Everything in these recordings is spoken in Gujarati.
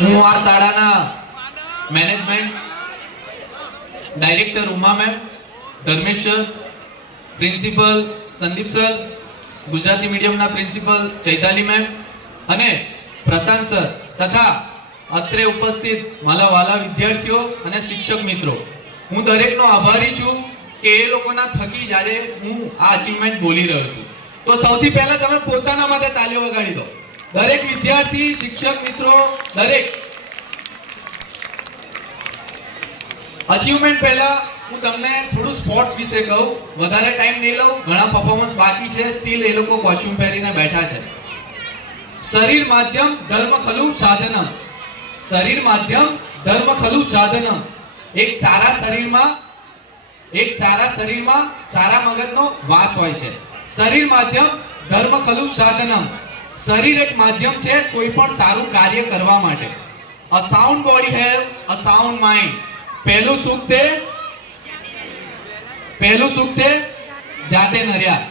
હું આ શાળાના management director Uma ma'am, Dharmesh sir, principal Sandeep sir, Gujarati મીડિયમના પ્રિન્સિપલ ચૈતાલી મેમ અને પ્રશાંત સર તથા અત્રે ઉપસ્થિત મારા વાલા વિદ્યાર્થીઓ અને શિક્ષક મિત્રો, હું દરેકનો આભારી છું કે એ લોકોના થકી જ આજે હું આ અચીવમેન્ટ બોલી રહ્યો છું. તો સૌથી પહેલા તમે પોતાના માટે તાળીઓ વગાડી દો. દરેક વિદ્યાર્થી, શિક્ષક મિત્રો, દરેક અચીવમેન્ટ પહેલા હું તમને થોડું સ્પોર્ટ્સ વિશે કહું. વધારે ટાઈમ નહીં લઉં, ઘણા પરફોર્મન્સ બાકી છે. સ્ટીલ એ લોકો કોસ્ટ્યુમ પહેરીને બેઠા છે. શરીર માધ્યમ ધર્મ ખલુ સાધનમ. શરીર માધ્યમ ધર્મ ખલુ સાધનમ. એક સારા શરીરમાં સારા મગજનો વાસ હોય છે. શરીર માધ્યમ ધર્મ ખલુ સાધનમ. શરીર એક માધ્યમ છે કોઈ પણ સારું કાર્ય કરવા માટે. A sound body have a sound mind. પહેલું સુખ તે જાતે નર્યા.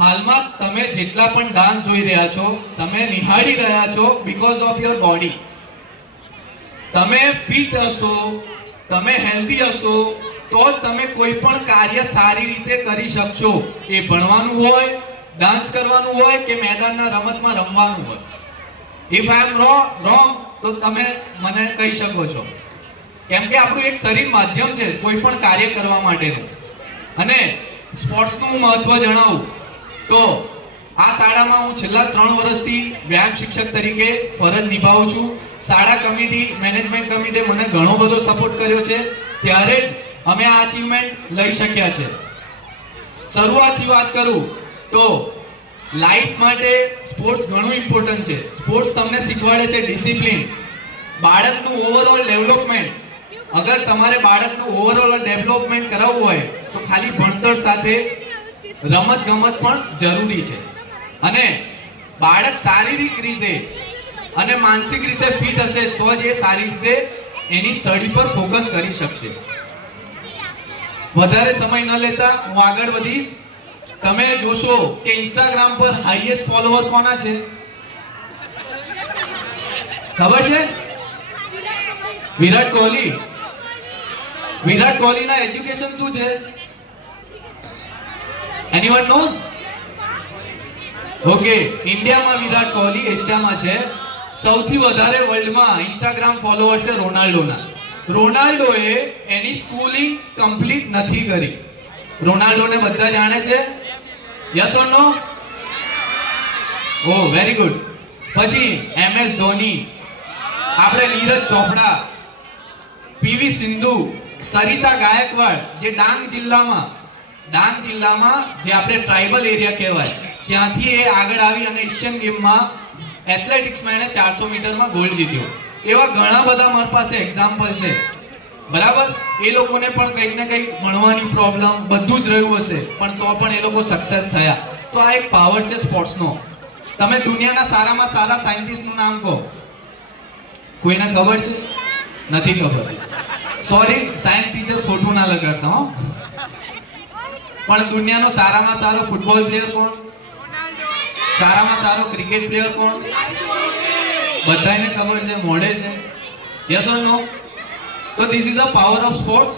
હાલમાં તમે જેટલા પણ ડાન્સ જોઈ રહ્યા છો, તમે નિહાળી રહ્યા છો બીકોઝ ઓફ યોર બોડી. તમે ફિટ હશો, તમે હેલ્ધી હશો તો જ તમે કોઈ પણ કાર્ય સારી રીતે કરી શકશો. એ ભણવાનું હોય, ડાન્સ કરવાનું હોય કે મેદાનના રમતમાં રમવાનું હોય. ઇફ આઈ એમ રોંગ તો તમે મને કહી શકો છો. કેમ કે આપણું એક શરીર માધ્યમ છે કોઈ પણ કાર્ય કરવા માટેનું. અને સ્પોર્ટ્સનું મહત્વ જણાવું તો આ શાળામાં હું છેલ્લા 3 વર્ષથી વ્યાયામ શિક્ષક તરીકે ફરજ નિભાવું છું. શાળા કમિટી, મેનેજમેન્ટ કમિટીએ મને ઘણો બધો સપોર્ટ કર્યો છે, ત્યારે જ અમે આ અચીવમેન્ટ લઈ શક્યા છે. શરૂઆતથી વાત કરું તો લાઈફ માટે સ્પોર્ટ્સ ઘણું ઇમ્પોર્ટન્ટ છે. સ્પોર્ટ્સ તમને શીખવાડે છે ડિસિપ્લિન, બાળકનું ઓવરઓલ ડેવલપમેન્ટ. અગર તમારે બાળકનું ઓવરઓલ ડેવલપમેન્ટ કરાવવું હોય તો ખાલી ભણતર સાથે રમત ગમત પણ જરૂરી છે. અને બાળક શારીરિક રીતે અને માનસિક રીતે ફિટ હશે તો જ એ સારી રીતે એની સ્ટડી પર ફોકસ કરી શકશે. વધારે સમય ન લેતા હું આગળ વધીશ. તમે જોશો કે ઇન્સ્ટાગ્રામ પર હાઈએસ્ટ ફોલોવર કોના છે? ખબર છે? વિરાટ કોહલી. વિરાટ કોહલીના એજ્યુકેશન શું છે? Anyone nose? ઓકે, ઇન્ડિયામાં વિરાટ કોહલી એશિયામાં છે. સૌથી વધારે વર્લ્ડમાં ઇન્સ્ટાગ્રામ ફોલોવર છે રોનાલ્ડોના. રોનાલ્ડોએ એની સ્કૂલિંગ કમ્પ્લીટ નથી કરી. રોનાલ્ડોને બધા જાણે છે? Yes or no? Oh very good. પછી MS ધોની, આપણે નીરજ ચોપડા, PV સિંધુ, સરિતા ગાયકવાડ, જે ડાંગ જિલ્લામાં જે આપણે ટ્રાઇબલ એરિયા કહેવાય ત્યાંથી એ આગળ આવી અને એશિયન ગેમમાં એથ્લેટિક્સમાં એણે 400 મીટરમાં ગોલ્ડ જીત્યો. એવા ઘણા બધા મારી પાસે એક્ઝામ્પલ છે. બરાબર? એ લોકોને પણ કંઈક ને કંઈક ભણવાની પ્રોબ્લેમ બધું જ રહ્યું હશે, પણ તો પણ એ લોકો સક્સેસ થયા. તો આ એક પાવર છે સ્પોર્ટ્સનો. તમે દુનિયાના સારામાં સારા સાયન્ટિસ્ટનું નામ કહો. કોઈને ખબર છે? નથી ખબર. સોરી, સાયન્સ ટીચર ખોટું ના લગાડતા હો. પણ દુનિયાનો સારામાં સારો ફૂટબોલ પ્લેયર કોણ? સારામાં સારો ક્રિકેટ પ્લેયર કોણ? બધાને ખબર છે, મોઢે છે. યસ ઓર નો? તો this is a power of sports.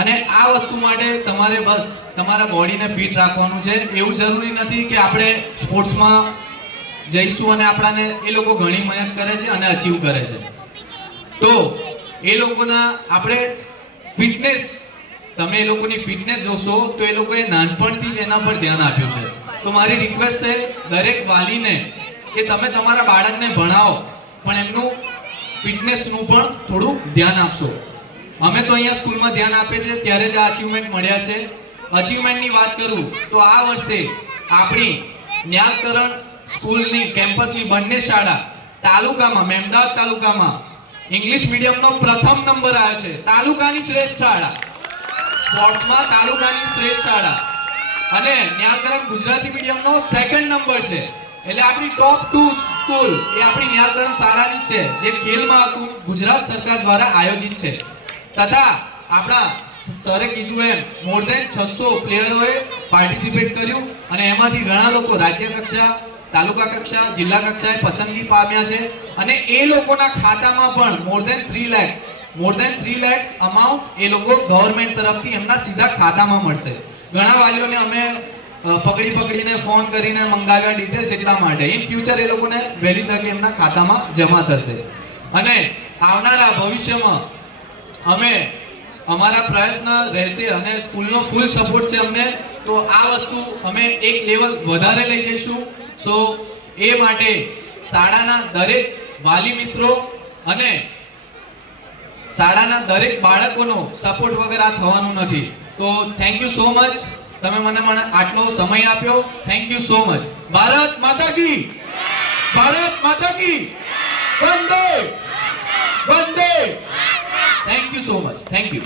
અને આ વસ્તુ માટે તમારે બસ તમારા બોડીને ફિટ રાખવાનું છે. એવું જરૂરી નથી કે આપણે સ્પોર્ટ્સમાં જઈશું અને આપણાને એ લોકો ઘણી મહેનત કરે છે અને અચીવ કરે છે. તો એ લોકોના આપણે ફિટનેસ, તમે એ લોકોની ફિટનેસ જોશો તો એ લોકોએ નાનપણથી જ એના પર ધ્યાન આપ્યું છે. તો મારી રિક્વેસ્ટ છે દરેક વાલીને કે તમે તમારા બાળકને ભણાવો પણ એમનું ફિટનેસનું પણ થોડું ધ્યાન આપશો. અમે તો અહીંયા સ્કૂલમાં ધ્યાન આપે છે ત્યારે જ આ અચીવમેન્ટ મળ્યા છે. અચીવમેન્ટની વાત કરું તો આ વર્ષે આપણી ન્યાલકરણ સ્કૂલની કેમ્પસની બંને શાળા તાલુકામાં, મહેમદાવાદ તાલુકામાં ઇંગ્લિશ મીડિયમનો પ્રથમ નંબર આવ્યો છે. તાલુકાની શ્રેષ્ઠ શાળા, સ્પોર્ટ્સમાં તાલુકાની શ્રેષ્ઠ શાળા. અને ન્યાલકરણ ગુજરાતી મીડિયમનો સેકન્ડ નંબર છે. એટલે આપણી ટોપ 2 સ્કૂલ એ આપણી ન્યાલકરણ શાળાની છે, જે ખેલ મહાકુંભ ગુજરાત સરકાર દ્વારા આયોજિત છે. તથા આપણા સરે કીધું એમ મોર ધેન 600 પ્લેયરોએ પાર્ટિસિપેટ કર્યું અને એમાંથી ઘણા લોકો રાજ્ય કક્ષા, તાલુકા કક્ષા જિલ્લા કક્ષાએ પસંદગી પામ્યા છે અને એ લોકોના ખાતામાં પણ મોર ધેન 3 lakhs અમાઉન્ટ એ લોકો ગવર્મેન્ટ તરફથી એમના સીધા ખાતામાં મળશે. ઘણા વાલીઓને અમે પકડીને ફોન કરીને મંગાવ્યા ડિટેલ્સ એટલા માટે ઇન ફ્યુચર એ લોકોને વહેલી તકે એમના ખાતામાં જમા થશે. અને આવનારા ભવિષ્યમાં અમે અમારા પ્રયત્ન રહેશે અને સ્કૂલનો ફૂલ સપોર્ટ છે અમને, તો આ વસ્તુ અમે એક લેવલ વધારે લઈ જઈશું. સો એ માટે શાળાના દરેક વાલી મિત્રો અને શાળાના દરેક બાળકોનો સપોર્ટ વગર આ થવાનું નથી. તો થેન્ક યુ સો મચ, તમે મને આટલો સમય આપ્યો. Thank you so much. Bharat માતા કી, ભારત માતા કી, વંદે વંદે. Thank you so much. Thank you.